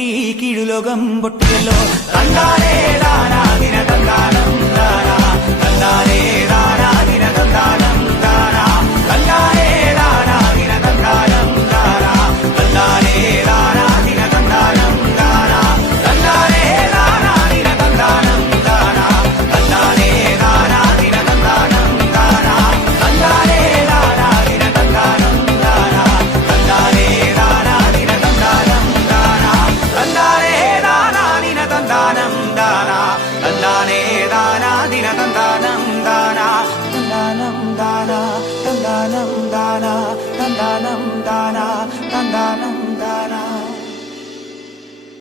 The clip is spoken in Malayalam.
പൊട്ടി കീഴുലോകം പൊട്ടിയല്ലോ. തന്നാലേ താനാ ദിന തന്താനം താനാ, തന്നാലേ താനാ ദിന തന്താനം.